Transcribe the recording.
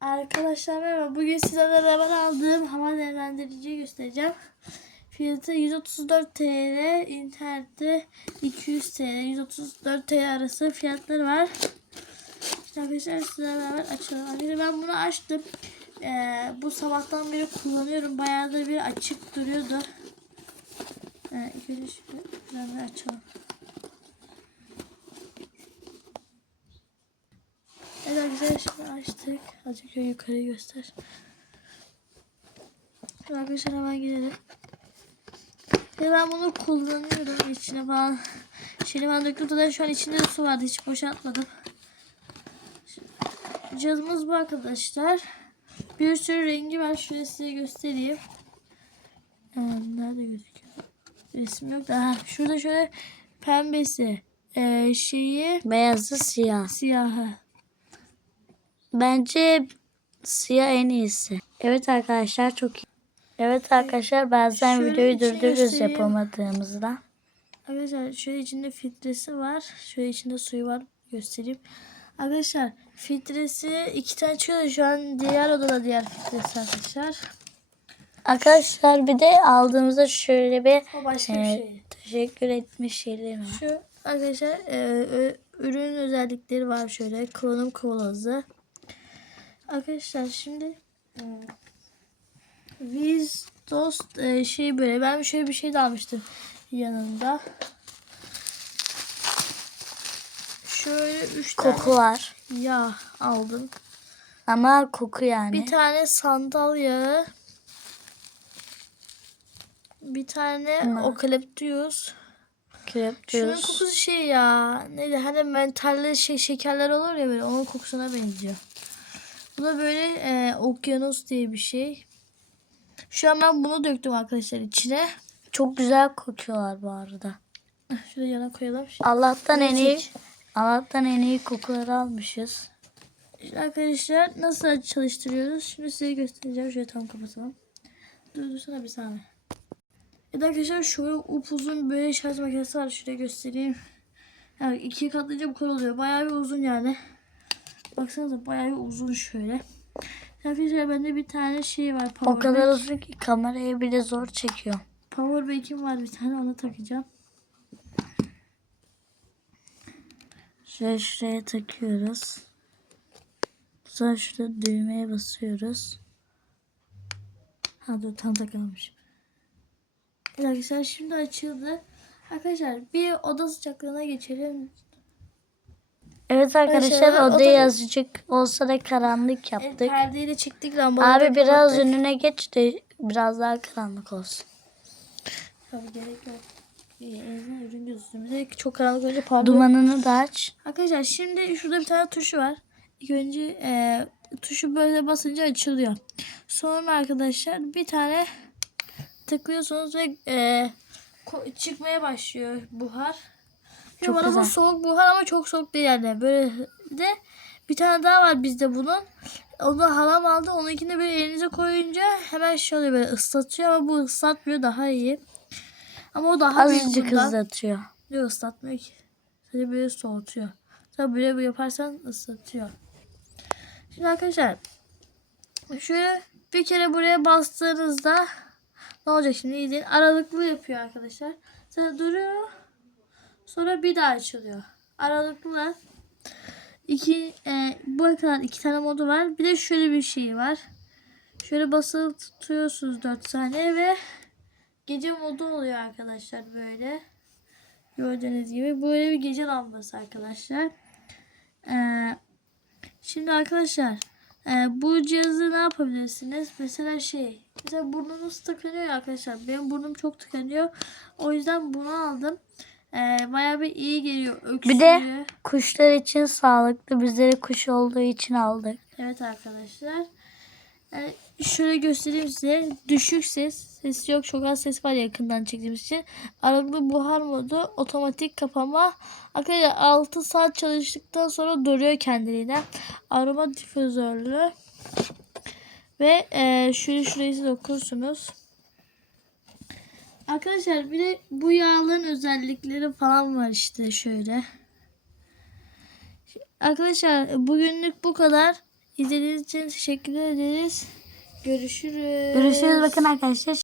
Arkadaşlar merhaba. Bugün sizlerle beraber aldığım hava nemlendiriciyi göstereceğim. Fiyatı 134 TL, internette 200 TL, 134 TL arası fiyatları var. İşte arkadaşlar sizlerle beraber açalım. Arkadaşlar ben bunu açtım. Ee, bu sabahtan beri kullanıyorum. Bayağı da bir açık duruyordu. Ee, ilk önce açalım. Evet şimdi açtık. Azıcık yukarıyı göster. Şimdi arkadaşlar hemen gidelim. Ve ben bunu kullanıyorum. İçine falan. Şimdi ben döktüm. Zaten şu an içinde de su vardı. Hiç boşaltmadım. Cihazımız bu arkadaşlar. Bir sürü rengi var. Şöyle size göstereyim. Ee, nerede gözüküyor? Resim yok da. Ha, şurada şöyle pembesi. Ee, şeyi Beyazı siyah. siyahı. Bence siyah en iyisi. Evet arkadaşlar çok iyi. Evet arkadaşlar bazen Şöyle videoyu içini durduruyoruz göstereyim. yapamadığımızda. Arkadaşlar şöyle içinde filtresi var. Şöyle içinde suyu var. Göstereyim. Arkadaşlar filtresi iki tane çıkıyor. Şu an diğer odada diğer filtresi arkadaşlar. Arkadaşlar bir de aldığımızda şöyle bir O başka bir e, şey. teşekkür etmiş şeyler var. Şu arkadaşlar e, ö- ürün özellikleri var şöyle. Kullanım kılavuzu. Arkadaşlar şimdi e, Viz Dost e, şey böyle. Ben şöyle bir şey de almıştım yanında. Şöyle üç tane Koku var. yağ aldım. Ama koku yani. Bir tane sandal yağı. Bir tane Ne? okaliptüs. Şunun kokusu şey ya. Neydi? Hani mentalli şey şekerler olur ya böyle. Onun kokusuna benziyor. Bu da böyle e, okyanus diye bir şey. Şu an ben bunu döktüm arkadaşlar içine. Çok güzel kokuyorlar bu arada. Şurada yana koyalım. Allah'tan en iyi. Allah'tan en iyi kokuları almışız. Şimdi arkadaşlar nasıl çalıştırıyoruz? Şimdi size göstereceğim. Şöyle tam kapatalım. Dur dursana bir saniye. Evet arkadaşlar şöyle upuzun böyle şarj makinesi var. Şuraya göstereyim. Yani iki katlıca bu kadar oluyor. Bayağı bir uzun yani. Baksanıza bayağı bir uzun şöyle. Arkadaşlar bende bir tane şey var. Power O kadar uzun ki kamerayı bile zor çekiyor. Power bank'im var bir tane onu takacağım. Şöyle şuraya takıyoruz. Sonra şurada düğmeye basıyoruz. Ha dur tam. Evet arkadaşlar şimdi açıldı. Arkadaşlar bir oda sıcaklığına geçelim. Evet arkadaşlar Arkadaşlar, odayı oda- azıcık olsa da karanlık Evet, yaptık. perdeyi de çektik lambaları Abi biraz kapattık. önüne geç de biraz daha karanlık olsun. Tabii gerek yok. Ee, En azından ürün gözüksün. Bir de çok karanlık önce pardon. Dumanını da aç. Arkadaşlar şimdi şurada bir tane tuşu var. İlk önce e, tuşu böyle basınca açılıyor. Sonra arkadaşlar bir tane tıklıyorsunuz ve e, ko- çıkmaya başlıyor buhar. Çok bu güzel. soğuk buhar ama çok soğuk değil yani. Böyle de bir tane daha var bizde bunun. Onu halam aldı. Onunkini böyle elinize koyunca hemen şey oluyor böyle ıslatıyor ama bu ıslatmıyor daha iyi. Ama o daha Azıcık bundan. hızlatıyor. Yok ıslatmıyor ki. Sadece böyle soğutuyor. Tabii böyle bu yaparsan ıslatıyor. Şimdi arkadaşlar şöyle bir kere buraya bastığınızda ne olacak şimdi iyi değil. Aralıklı yapıyor arkadaşlar. Sonra duruyor. Sonra bir daha açılıyor. Aralıklı. İki, e, bu kadar iki tane modu var. Bir de şöyle bir şey var. Şöyle basılı tutuyorsunuz 4 saniye ve gece modu oluyor arkadaşlar böyle. Gördüğünüz gibi böyle bir gece lambası arkadaşlar. Ee, şimdi arkadaşlar e, bu cihazı ne yapabilirsiniz? Mesela şey mesela burnunuz tıkanıyor arkadaşlar. Benim burnum çok tıkanıyor. O yüzden bunu aldım. Ee, bayağı bir iyi geliyor. Öksürüyor. Bir de kuşlar için sağlıklı. Bizlere kuş olduğu için aldık. Evet arkadaşlar. Ee, şöyle göstereyim size. Düşük ses. Ses yok. Çok az ses var yakından çektiğimiz için. Aralıklı buhar modu. Otomatik kapama. Arkadaşlar 6 saat çalıştıktan sonra duruyor kendiliğinden. Aroma difüzörlü. Ve e, şöyle şurayı siz okursunuz. Arkadaşlar bir de bu yağların özellikleri falan var işte şöyle. Arkadaşlar bugünlük bu kadar. İzlediğiniz için teşekkür ederiz. Görüşürüz. Görüşürüz bakın arkadaşlar.